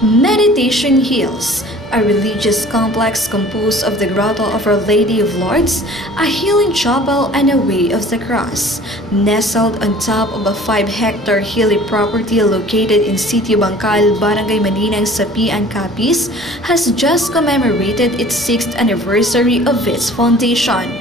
Meditation Hills, a religious complex composed of the Grotto of Our Lady of Lourdes, a healing chapel, and a Way of the Cross. Nestled on top of a 5-hectare hilly property located in Sitio, Bangkal, Barangay Maninang, Sapian, Capiz, has just commemorated its 6th anniversary of its foundation,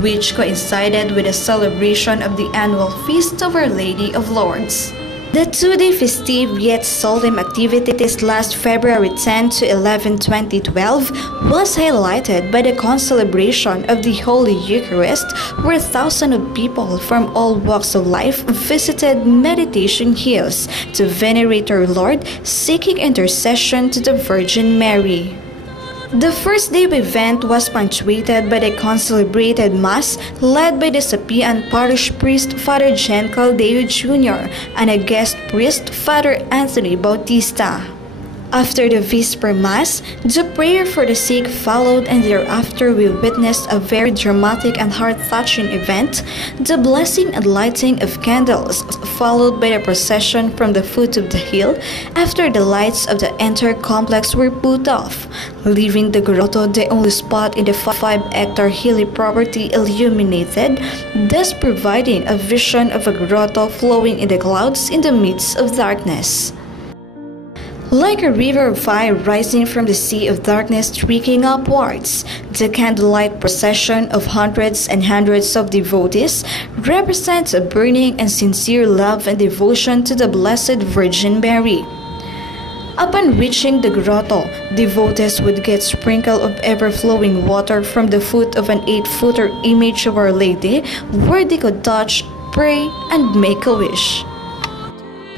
which coincided with the celebration of the annual Feast of Our Lady of Lourdes. The 2-day festive yet solemn activities last February 10 to 11, 2012 was highlighted by the concelebration of the Holy Eucharist, where thousands of people from all walks of life visited Meditation Hills to venerate our Lord, seeking intercession to the Virgin Mary. The first day of event was punctuated by the concelebrated Mass led by the Sapian Parish Priest Father Jen Caldeo Jr. and a guest priest Father Anthony Bautista. After the Vesper Mass, the prayer for the sick followed, and thereafter we witnessed a very dramatic and heart-touching event, the blessing and lighting of candles, followed by the procession from the foot of the hill after the lights of the entire complex were put off, leaving the grotto the only spot in the 5-hectare hilly property illuminated, thus providing a vision of a grotto flowing in the clouds in the midst of darkness. Like a river of fire rising from the sea of darkness streaking upwards, the candlelight procession of hundreds and hundreds of devotees represents a burning and sincere love and devotion to the Blessed Virgin Mary. Upon reaching the grotto, devotees would get sprinkled of ever-flowing water from the foot of an 8-footer image of Our Lady, where they could touch, pray, and make a wish.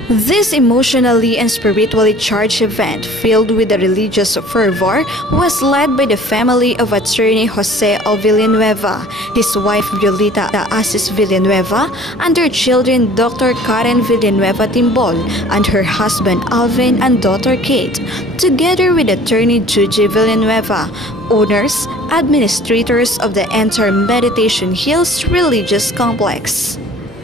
This emotionally and spiritually charged event, filled with a religious fervor, was led by the family of attorney Jose L. Villanueva, his wife Violeta Asis Villanueva, and their children Dr. Karen Villanueva Timbol, and her husband Alvin and daughter Kate, together with attorney Juji Villanueva, owners, administrators of the entire Meditation Hills religious complex.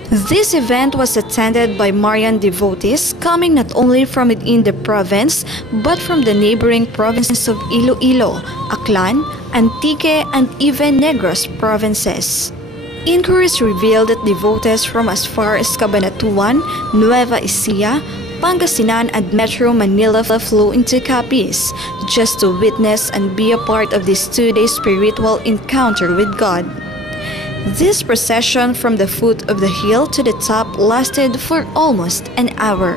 This event was attended by Marian devotees coming not only from within the province but from the neighboring provinces of Iloilo, Aklan, Antique, and even Negros provinces. Inquiries revealed that devotees from as far as Cabanatuan, Nueva Ecija, Pangasinan, and Metro Manila flew into Capiz just to witness and be a part of this 2-day spiritual encounter with God. This procession from the foot of the hill to the top lasted for almost an hour.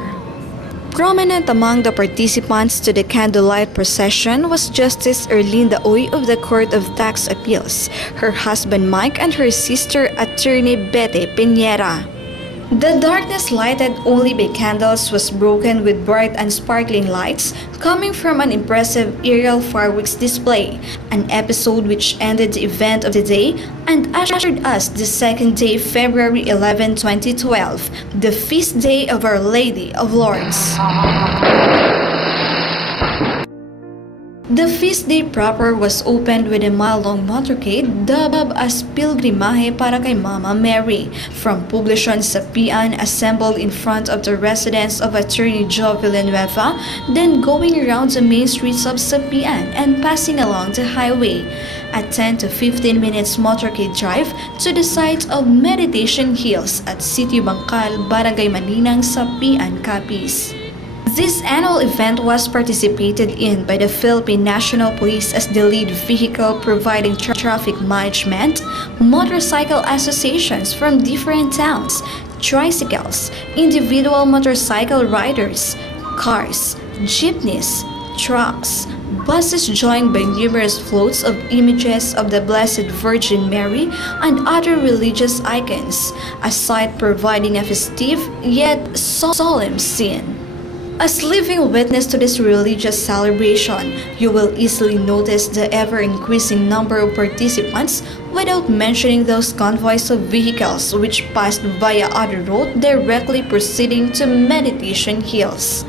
Prominent among the participants to the candlelight procession was Justice Erlinda Oy of the Court of Tax Appeals, her husband Mike, and her sister Attorney Bete Piñera. The darkness lighted only by candles was broken with bright and sparkling lights coming from an impressive aerial fireworks display, an episode which ended the event of the day and ushered us the second day, February 11, 2012, the feast day of Our Lady of Lourdes. The feast day proper was opened with a mile-long motorcade dubbed as Pilgrimahe para kay Mama Mary from Poblacion Sapian, assembled in front of the residence of Attorney Joe Villanueva, then going around the main streets of Sapian and passing along the highway. A 10 to 15 minutes motorcade drive to the site of Meditation Hills at Sitio, Bangkal, Barangay Maninang, Sapian, Capiz. This annual event was participated in by the Philippine National Police as the lead vehicle, providing traffic management, motorcycle associations from different towns, tricycles, individual motorcycle riders, cars, jeepneys, trucks, buses joined by numerous floats of images of the Blessed Virgin Mary and other religious icons, a sight providing a festive yet solemn scene. As living witness to this religious celebration, you will easily notice the ever-increasing number of participants without mentioning those convoys of vehicles which passed via other road directly proceeding to Meditation Hills.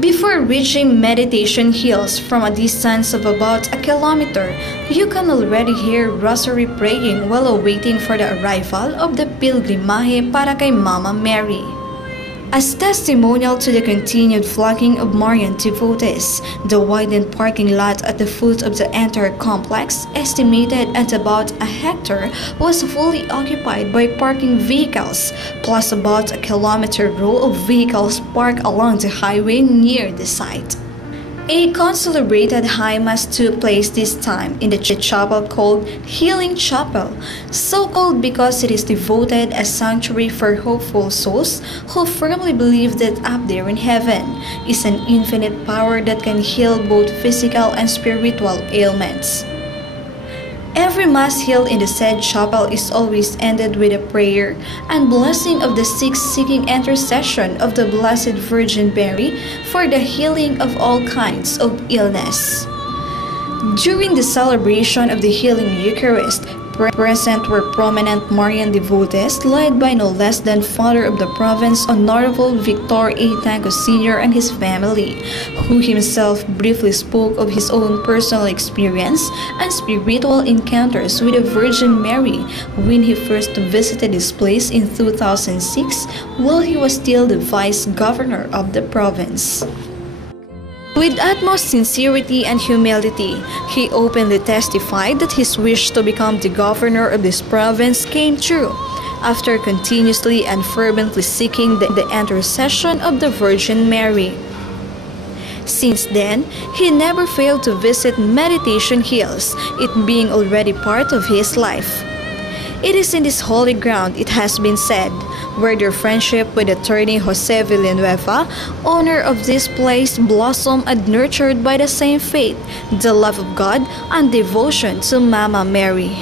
Before reaching Meditation Hills from a distance of about a kilometer, you can already hear rosary praying while awaiting for the arrival of the Pilgrimahe para kay Mama Mary. As testimonial to the continued flocking of Marian devotees, the widened parking lot at the foot of the entire complex, estimated at about a hectare, was fully occupied by parking vehicles, plus about a kilometer row of vehicles parked along the highway near the site. A concelebrated high mass took place this time in the chapel called Healing Chapel, so called because it is devoted as sanctuary for hopeful souls who firmly believe that up there in heaven is an infinite power that can heal both physical and spiritual ailments. Every mass held in the said chapel is always ended with a prayer and blessing of the sick seeking intercession of the Blessed Virgin Mary for the healing of all kinds of illness. During the celebration of the Healing Eucharist, present were prominent Marian devotees led by no less than Father of the Province Honorable Victor A. Tango Sr. and his family, who himself briefly spoke of his own personal experience and spiritual encounters with the Virgin Mary when he first visited this place in 2006 while he was still the Vice Governor of the province. With utmost sincerity and humility, he openly testified that his wish to become the governor of this province came true after continuously and fervently seeking the intercession of the Virgin Mary. Since then, he never failed to visit Meditation Hills, it being already part of his life. It is in this holy ground, it has been said, where their friendship with attorney Jose Villanueva, owner of this place, blossomed and nurtured by the same faith, the love of God, and devotion to Mama Mary.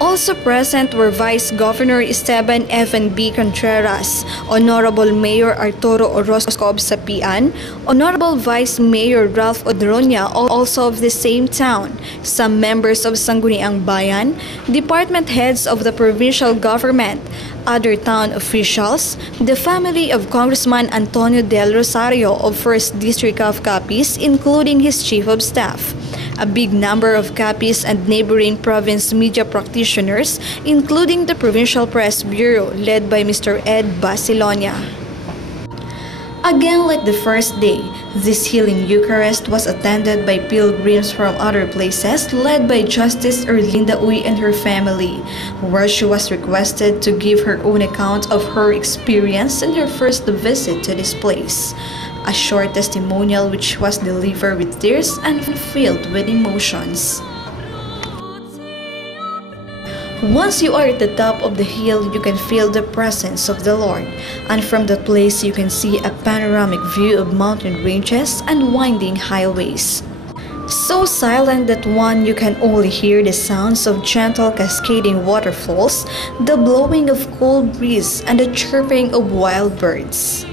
Also present were Vice Governor Esteban Evan B. Contreras, Honorable Mayor Arturo Orozco of Sapian, Honorable Vice Mayor Ralph Odroña, also of the same town, some members of Sangguniang Bayan, department heads of the provincial government, other town officials, the family of Congressman Antonio Del Rosario of 1st District of Capiz, including his Chief of Staff, a big number of Capiz and neighboring province media practitioners, including the Provincial Press Bureau led by Mr. Ed Basilonia. Again, like the first day, this Healing Eucharist was attended by pilgrims from other places led by Justice Erlinda Uy and her family, where she was requested to give her own account of her experience in her first visit to this place. A short testimonial which was delivered with tears and filled with emotions. Once you are at the top of the hill, you can feel the presence of the Lord, and from that place you can see a panoramic view of mountain ranges and winding highways. So silent that you can only hear the sounds of gentle cascading waterfalls, the blowing of cool breeze, and the chirping of wild birds.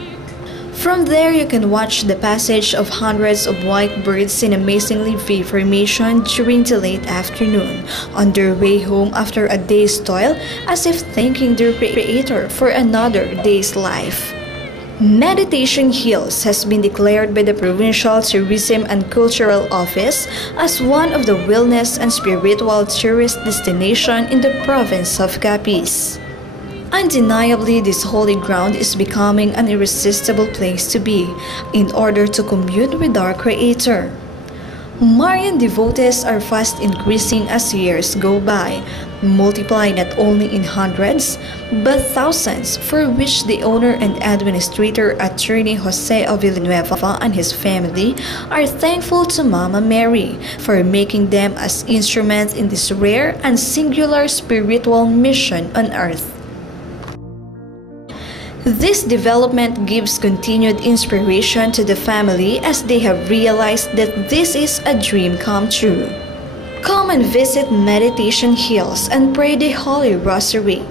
From there, you can watch the passage of hundreds of white birds in amazingly vivid formation during the late afternoon, on their way home after a day's toil, as if thanking their Creator for another day's life. Meditation Hills has been declared by the Provincial Tourism and Cultural Office as one of the wellness and spiritual tourist destination in the province of Capiz. Undeniably, this holy ground is becoming an irresistible place to be in order to commune with our Creator. Marian devotees are fast increasing as years go by, multiplying not only in hundreds, but thousands, for which the owner and administrator, Attorney Jose Villanueva and his family, are thankful to Mama Mary for making them as instruments in this rare and singular spiritual mission on earth. This development gives continued inspiration to the family as they have realized that this is a dream come true. Come and visit Meditation Hills and pray the Holy Rosary.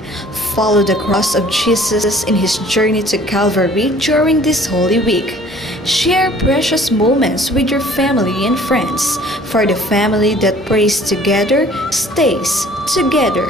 Follow the cross of Jesus in his journey to Calvary during this Holy Week. Share precious moments with your family and friends, for the family that prays together stays together.